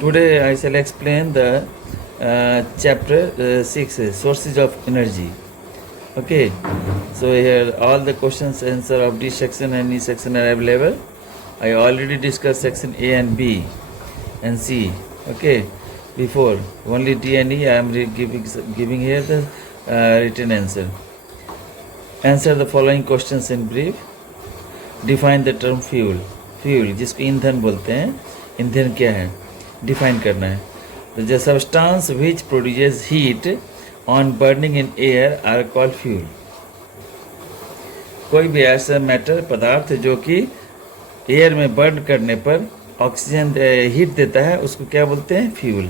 Today I shall explain the chapter 6 sources of energy. Okay, so here all the questions answer of this section and this section are available. I already discussed section A and B and C. Okay, before only D and E I am giving here the written answer. Answer the following questions in brief. Define the term fuel. Fuel जिसको ईंधन बोलते हैं, ईंधन क्या है define करना है. तो the substance which produces heat on burning in air are called fuel. कोई भी ऐसा मैटर पदार्थ जो कि एयर में बर्न करने पर ऑक्सीजन हीट देता है उसको क्या बोलते हैं, फ्यूल.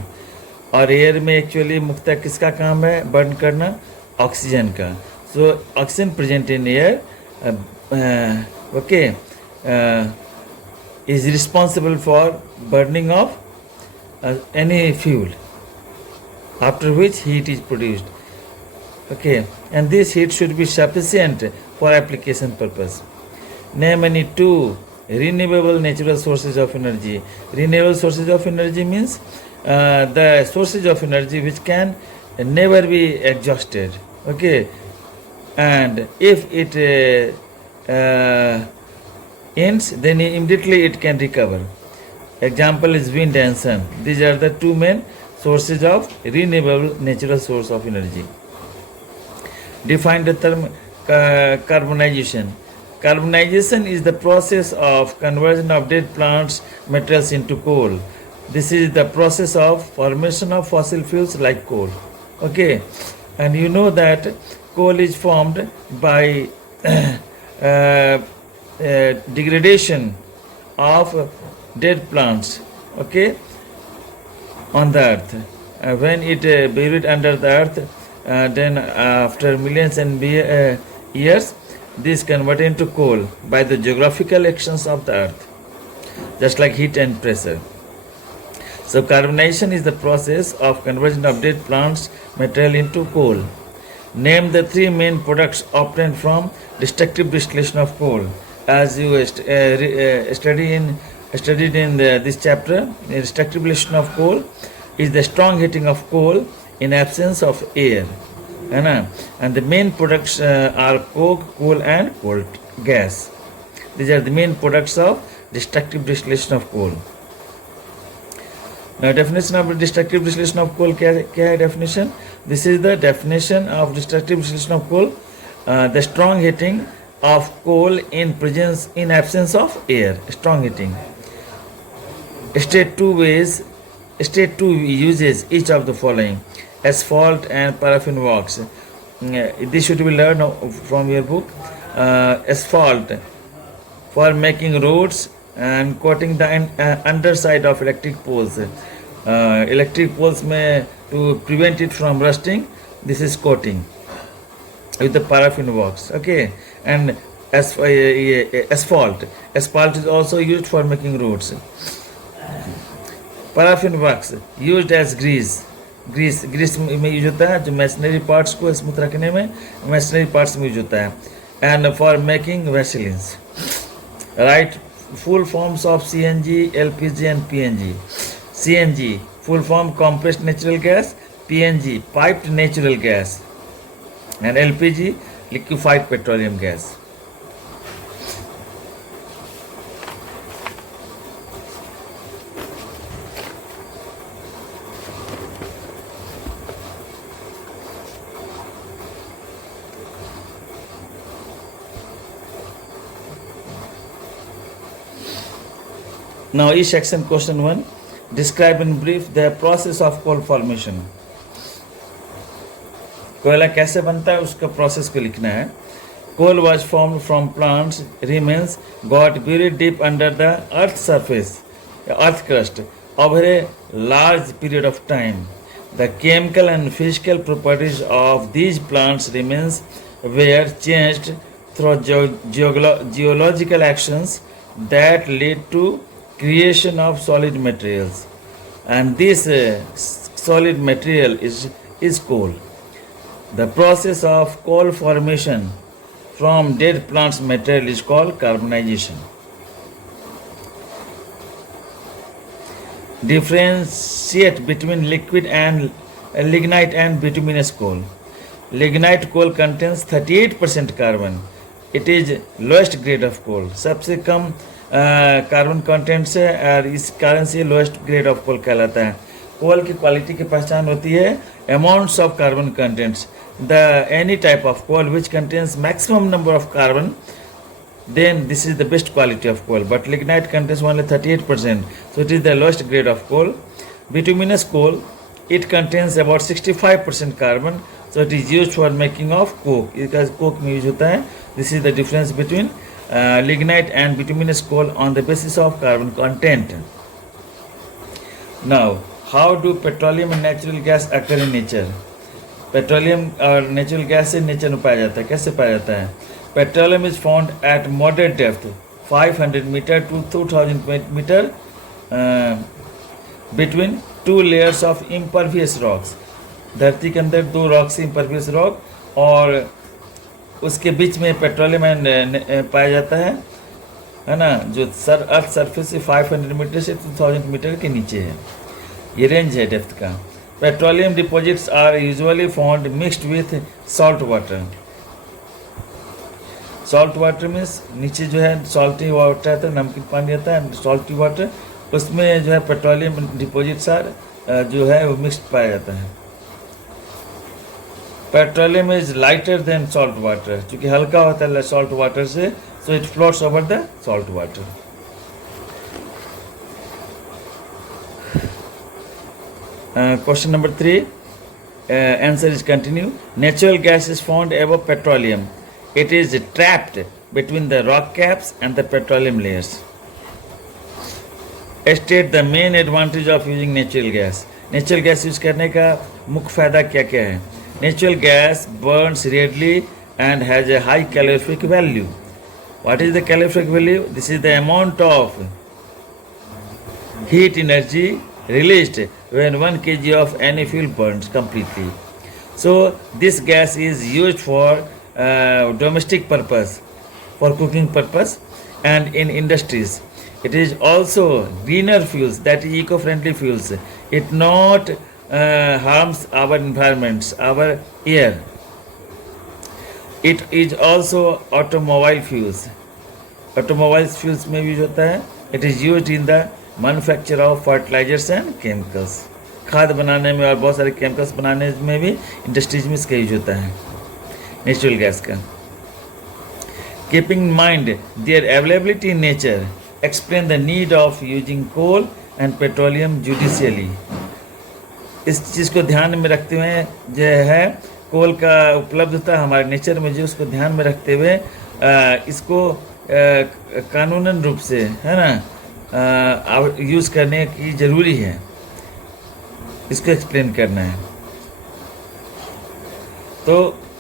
और एयर में एक्चुअली मुख्यतः किसका काम है बर्न करना, ऑक्सीजन का. So oxygen present in air is responsible for burning of any fuel, after which heat is produced. Okay, and this heat should be sufficient for application purpose. Name any two renewable natural sources of energy. Renewable sources of energy means the sources of energy which can never be exhausted. Okay, and if it ends, then immediately it can recover. Example is wind and sun. These are the two main sources of renewable natural source of energy. Define the term carbonization. Carbonization is the process of conversion of dead plants materials into coal. This is the process of formation of fossil fuels like coal. Okay, and you know that coal is formed by degradation of dead plants, okay, on the earth. When it buried under the earth, then after millions and years, this converted into coal by the geographical actions of the earth, just like heat and pressure. So carbonization is the process of conversion of dead plants material into coal. Name the three main products obtained from destructive distillation of coal. As you studied in this chapter, the destructive distillation of coal is the strong heating of coal in absence of air. And the main products are coke, coal and coal gas. These are the main products of destructive distillation of coal. Now definition of destructive distillation of coal, क्या है definition? This is the definition of destructive distillation of coal, the strong heating of coal in absence of air. Strong heating. State two uses each of the following: asphalt and paraffin wax. This should be learned from your book. Asphalt for making roads and coating the underside of electric poles. Electric poles to prevent it from rusting, this is coating with the paraffin wax. Okay, and asphalt is also used for making roads. Paraffin wax used as grease में use होता है, जो machinery parts को smooth रखने में machinery parts में use होता है. And for making vaselines. Right full forms of CNG, LPG and PNG. CNG full form compressed natural gas, PNG piped natural gas, and LPG liquefied petroleum gas. Now each section question 1. Describe in brief the process of coal formation. कोयला कैसे बनता है उसका process को लिखना है. Coal was formed from plants remains got buried deep under the earth surface, earth crust, over a large period of time. The chemical and physical properties of these plants remains were changed through geological actions that lead to creation of solid materials, and this solid material is coal. The process of coal formation from dead plants material is called carbonization. differentiate between liquid and lignite and bituminous coal. Lignite coal contains 38% carbon. It is lowest grade of coal. सबसे कम carbon content से और इस कारण से lowest grade of coal कहलाता है. कोल की quality की पहचान होती है amounts of carbon contents. The any type of coal which contains maximum number of carbon, then this is the best quality of coal. But lignite contains only 38%, so it is the lowest grade of coal. Bituminous coal, it contains about 65% carbon, so it is used for making of coke. Because coke में use होता है. This is the difference between lignite and bituminous coal on the basis of carbon content. Now, how do petroleum and natural gas occur in nature? Petroleum और natural gas से nature में पाया जाता है. कैसे पाया जाता है? Petroleum is found at moderate depth 500 metre to 2000 metre between two layers of impervious rocks. धरती के अंदर दो रॉक्स इम्परवियस रॉक और उसके बीच में पेट्रोलियम पाया जाता है ना, जो अर्थ सरफेस से 500 मीटर से 2000 मीटर के नीचे है. ये रेंज है डेप्थ का. Petroleum deposits are usually found mixed with salt water. Salt water means नीचे जो है सॉल्टी वाटर आता है, नमकीन पानी आता है, सॉल्टी वाटर, उसमें जो है पेट्रोलियम डिपॉजिट्स आर जो है वो मिक्स्ड पाया जाता है. Petroleum is lighter than salt water, क्योंकि हल्का होता है सॉल्ट वाटर से, so it floats over the salt water. Question number 3, answer is continue. Natural gas is found above petroleum. It is trapped between the rock caps and the petroleum layers. State the main advantage of using natural gas. Natural gas use करने का मुख्य फायदा क्या क्या है? Natural gas burns readily and has a high calorific value. What is the calorific value? This is the amount of heat energy released when 1 kg of any fuel burns completely. So this gas is used for domestic purpose, for cooking purpose, and in industries. It is also greener fuels, that is eco-friendly fuels. It not harms our environments, our air. It is also automobile fuels. Automobile fuels में use होता है. It is used in the manufacture of fertilizers and chemicals. खाद बनाने में और बहुत सारे chemicals बनाने में भी इंडस्ट्रीज में इसका यूज होता है नेचुरल गैस का. Keeping in mind their availability in nature, explain the need of using coal and petroleum judiciously. इस चीज़ को ध्यान में रखते हुए जो है कोल का उपलब्धता हमारे नेचर में जो उसको ध्यान में रखते हुए इसको कानूनन रूप से है ना यूज़ करने की ज़रूरी है. इसको एक्सप्लेन करना है. तो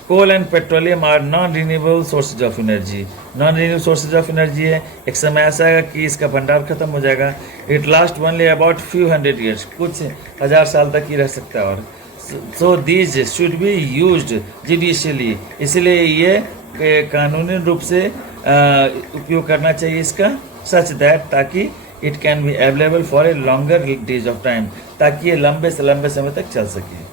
coal and petroleum are non renewable sources of energy. Non renewable sources of energy है. एक समय ऐसा आएगा कि इसका भंडार खत्म हो जाएगा. It last only about few 100 years, कुछ 1000 साल तक ही रह सकता है. और so these should be used judicially. इसलिए ये कानूनी रूप से उपयोग करना चाहिए इसका, सच दैट ताकि it can be available for a longer days of time, ताकि ये लंबे से लंबे समय तक चल सके.